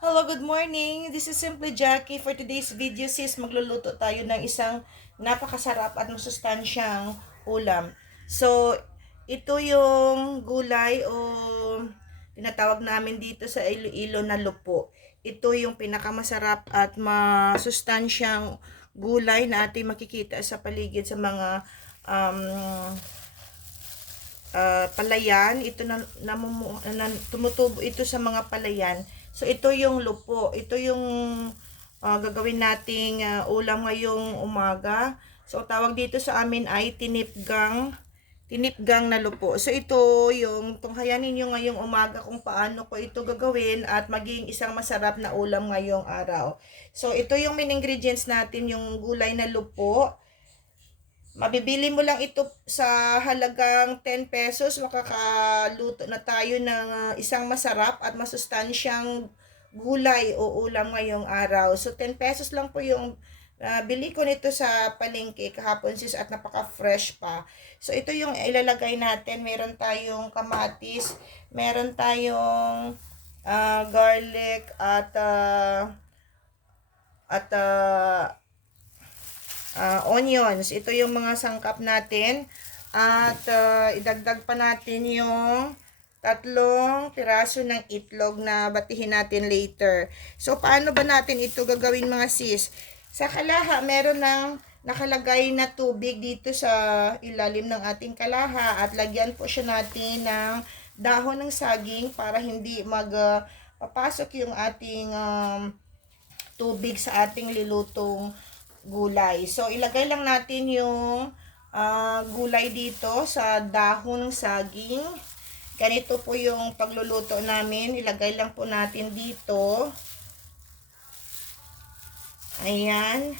Hello, good morning. This is Simply Jackie. For today's video, sis, magluluto tayo ng isang napakasarap at masustansyang ulam. So, ito yung gulay o tinatawag namin dito sa Iloilo na lupo. Ito yung pinakamasarap at masustansyang gulay na ating makikita sa paligid sa mga um, palayan. Ito tumutubo ito sa mga palayan. So ito yung lupo. Ito yung gagawin nating ulam ngayong umaga. So tawag dito sa amin ay tinipgang na lupo. So ito yung tunghayanin nyo ngayong umaga kung paano ko ito gagawin at maging isang masarap na ulam ngayong araw. So ito yung main ingredients natin, yung gulay na lupo. Mabibili mo lang ito sa halagang 10 pesos, makakaluto na tayo ng isang masarap at masustansyang gulay o ulam ngayong araw. So 10 pesos lang po yung bili ko nito sa palengke kahapon, sis, at napaka-fresh pa. So ito yung ilalagay natin. Meron tayong kamatis, meron tayong garlic at onions. Ito yung mga sangkap natin. At idagdag pa natin yung 3 piraso ng itlog na batihin natin later. So, paano ba natin ito gagawin, mga sis? Sa kalaha, meron ng nakalagay na tubig dito sa ilalim ng ating kalaha at lagyan po siya natin ng dahon ng saging para hindi papasok yung ating tubig sa ating lilutong gulay. So, ilagay lang natin yung gulay dito sa dahon ng saging. Ganito po yung pagluluto namin. Ilagay lang po natin dito. Ayan.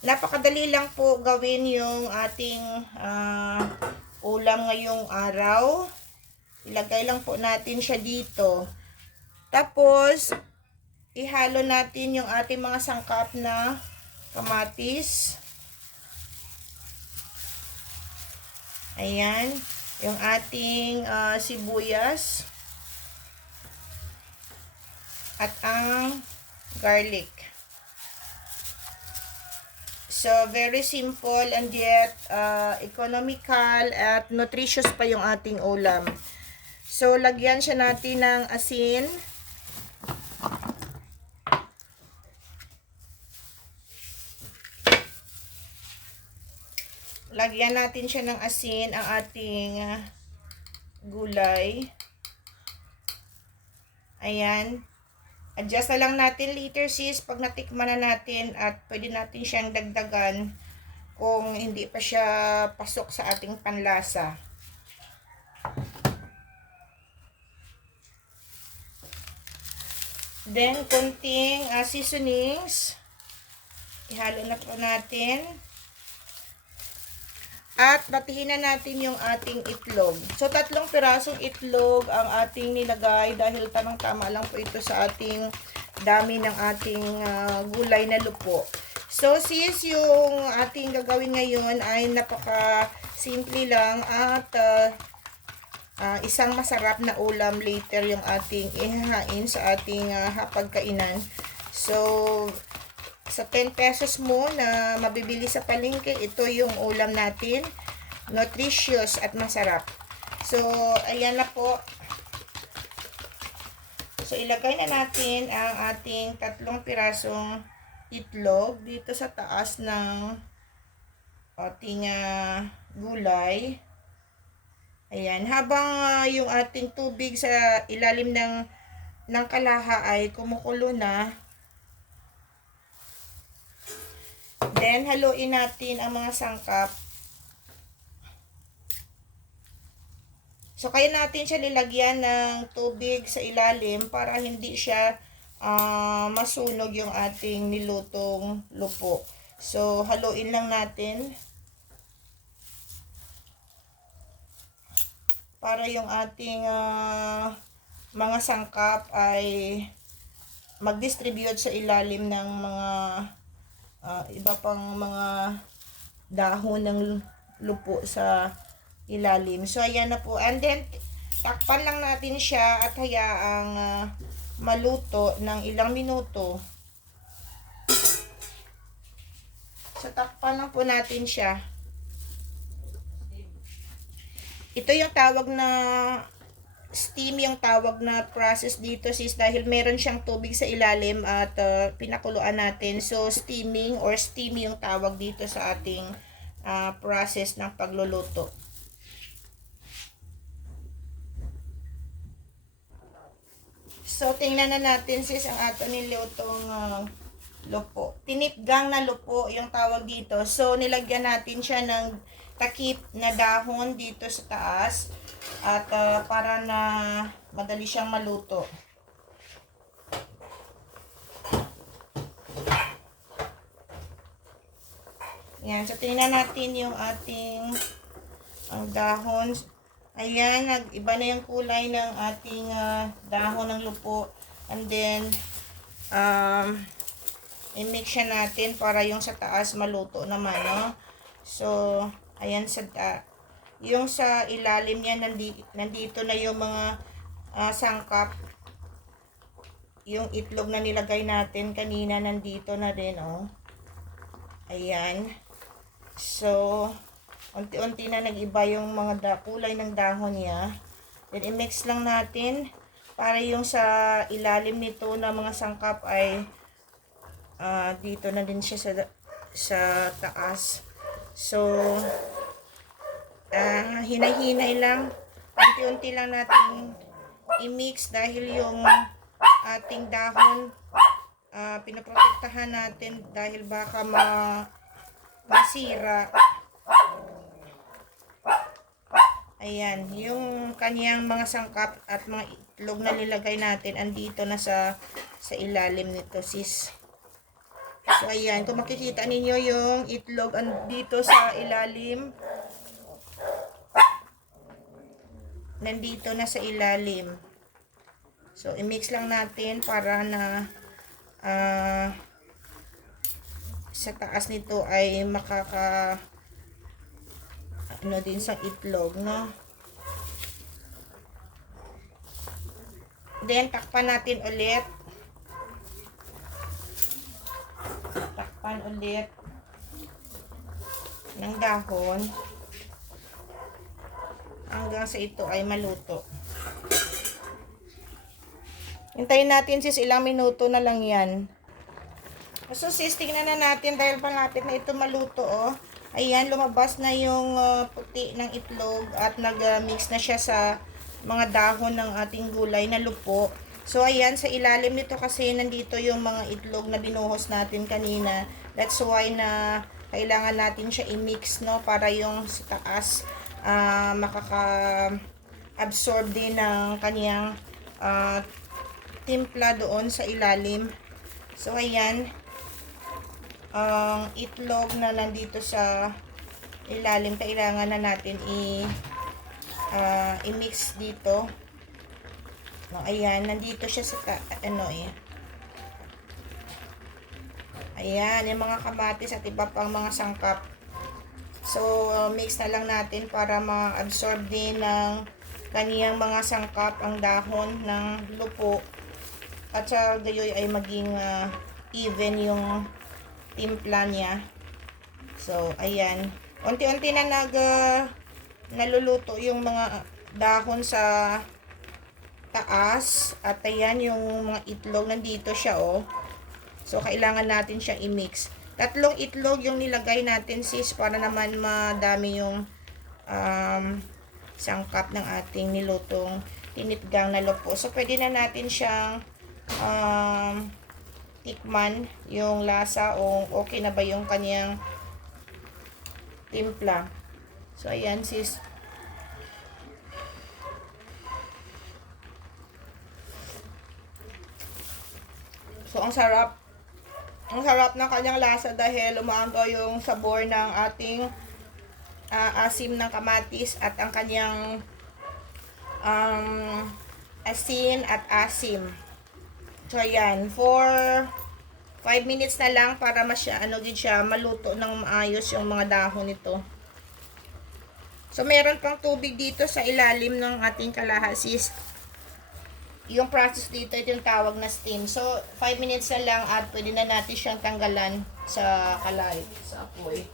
Napakadali lang po gawin yung ating ulam ngayong araw. Ilagay lang po natin siya dito. Tapos, ihalo natin yung ating mga sangkap na kamatis. Ayan. Yung ating sibuyas. At ang garlic. So, very simple and yet economical at nutritious pa yung ating ulam. So, lagyan siya natin ng asin. Lagyan natin siya ng asin ang ating gulay. Ayan. Adjust na lang natin later, sis, pag natikman na natin, at pwede natin siyang dagdagan kung hindi pa siya pasok sa ating panlasa. Then, konting seasonings. Ihalo na po natin. At batihin na natin yung ating itlog. So, 3 pirasong itlog ang ating nilagay dahil tamang-tama lang po ito sa ating dami ng ating gulay na lupo. So, sis, yung ating gagawin ngayon ay napaka-simple lang at isang masarap na ulam later yung ating ihahain sa ating hapagkainan. So, sa 10 pesos mo na mabibili sa palengke, ito yung ulam natin. Nutritious at masarap. So, ayan na po. So, ilagay na natin ang ating 3 pirasong itlog dito sa taas ng ating gulay. Ayan. Habang yung ating tubig sa ilalim ng kalaha ay kumukulo na, then, haluin natin ang mga sangkap. So, kaya natin siya nilagyan ng tubig sa ilalim para hindi siya masunog yung ating nilutong lupo. So, haluin lang natin para yung ating mga sangkap ay mag-distribute sa ilalim ng mga iba pang mga dahon ng lupo sa ilalim. So, ayan na po. And then, takpan lang natin siya at hayaang maluto ng ilang minuto. So, takpan lang po natin siya. Ito yung tawag na steam, yung tawag na process dito sis, dahil meron siyang tubig sa ilalim at pinakuluan natin. So, steaming or steam yung tawag dito sa ating process ng pagluluto. So, tingnan na natin sis ang ato nilutong lupo. Tinipgang na lupo yung tawag dito. So, nilagyan natin siya ng takip na dahon dito sa taas. At para na madali siyang maluto. Yan. So, tingnan natin yung ating dahon. Ayan, nag-iba na yung kulay ng ating dahon ng lupo. And then, i-mix siya natin para yung sa taas maluto naman, no? So, ayan yung sa ilalim niya, nandito na yung mga sangkap. Yung itlog na nilagay natin kanina, nandito na rin, oh. Ayan. So, unti-unti na nag-iba yung mga kulay ng dahon niya. Then, i-mix lang natin para yung sa ilalim nito na mga sangkap ay dito na din siya sa taas. So, hinay-hinay lang. Unti-unti lang natin i-mix dahil yung ating dahon pinaprotektahan natin dahil baka masira. Ayan, yung kanyang mga sangkap at mga itlog na nilagay natin andito na sa ilalim nito sis. So ayan, kung makikita ninyo yung itlog andito sa ilalim, nandito na sa ilalim. So i-mix lang natin para na sa taas nito ay din sa itlog, no? Then takpan natin ulit. Takpan ulit ng dahon hanggang sa ito ay maluto. Hintayin natin sis, ilang minuto na lang yan. So sis, tingnan na natin dahil malapit na ito maluto, oh. Ayan, lumabas na yung puti ng itlog at nag-mix na siya sa mga dahon ng ating gulay na lupo. So ayan, sa ilalim nito kasi nandito yung mga itlog na binuhos natin kanina. That's why na kailangan natin siya i-mix, no, para yung sa taas makaka-absorb din ng kanyang timpla doon sa ilalim. So ayan, ang itlog na nandito sa ilalim, kailangan na natin i-mix dito. No, ayan, nandito siya sa ayan, yung mga kamatis at iba pang mga sangkap. So, mix na lang natin para ma-absorb din ng kaniyang mga sangkap ang dahon ng lupo. At sa gayoy ay maging even yung timpla niya. So, ayan. Unti-unti na naluluto yung mga dahon sa taas. At ayan, yung mga itlog nandito siya, oh. So, kailangan natin siyang i-mix. 3 itlog yung nilagay natin sis para naman madami yung sangkap ng ating nilutong tinipgang na lupo. So, pwede na natin siyang tikman yung lasa o okay na ba yung kanyang timpla. So, ayan sis. So, ang sarap. Ang sarap ng kanyang lasa dahil umaanggaw yung sabor ng ating asim ng kamatis at ang kanyang asin at asim. So, ayan. For 5 minutes na lang para maluto ng maayos yung mga dahon nito. So, meron pang tubig dito sa ilalim ng ating kalahasis. yung process dito, ito yung tawag na steam. So, 5 minutes na lang at pwede na natin siyang tanggalan sa kalay, sa apoy.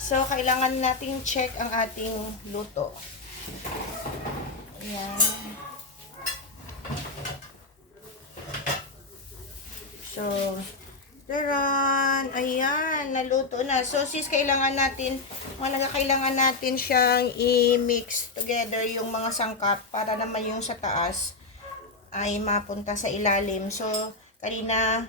So, kailangan nating check ang ating luto. Ayan. So, taran! Ayan, naluto na. So, sis, kailangan natin siyang i-mix together yung mga sangkap para naman yung sa taas ay mapunta sa ilalim. So, kanina,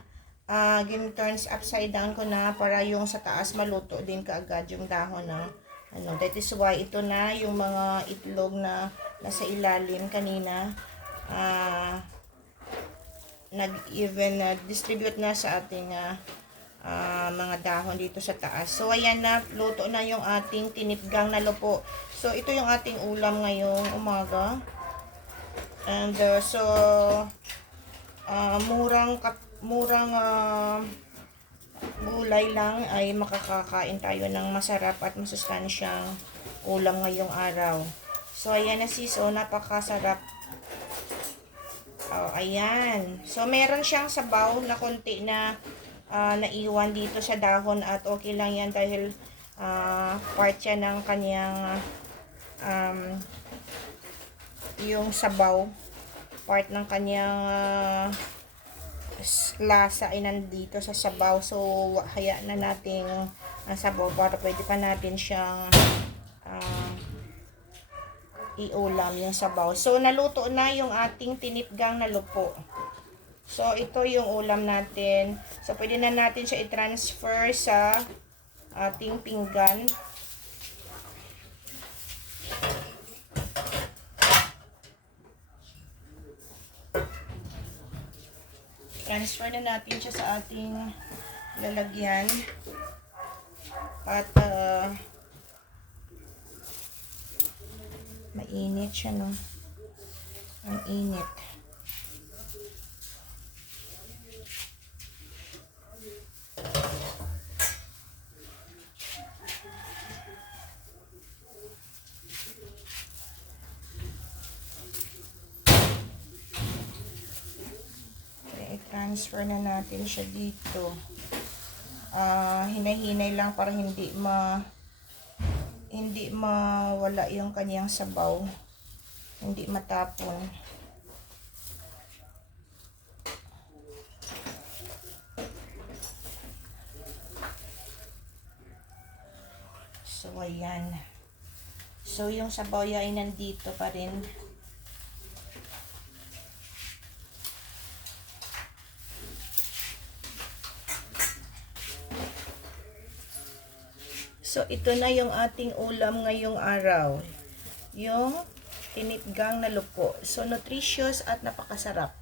turns upside down ko na para yung sa taas maluto din kaagad yung dahon ng that is why ito na yung mga itlog na nasa ilalim kanina. Nag-even distribute na sa ating mga dahon dito sa taas. So, ayan na, luto na yung ating tinipgang na lupo. So, ito yung ating ulam ngayong umaga. And, murang gulay lang ay makakakain tayo ng masarap at masustansyang ulam ngayong araw. So, ayan na sis, napakasarap. Oh, ayan. So, meron siyang sabaw na konti na naiwan dito sa dahon at okay lang yan dahil part yan ng kanyang yung sabaw. Part ng kanyang lasa ay nandito sa sabaw. So, hayaan na natin sabaw para pwede pa natin siyang iulam yung sabaw. So, naluto na yung ating tinipgang na lupo. So, ito yung ulam natin. So, pwede na natin siya i-transfer sa ating pinggan. Transfer na natin siya sa ating lalagyan. At, mainit siya, no? Ang init. I-transfer na natin siya dito. Hinay-hinay lang para hindi mawala yung kanyang sabaw, hindi matapon. So, ayan. So, yung sabaw ay nandito pa rin. So, ito na yung ating ulam ngayong araw. Yung tinipgang na lupo. So, nutritious at napakasarap.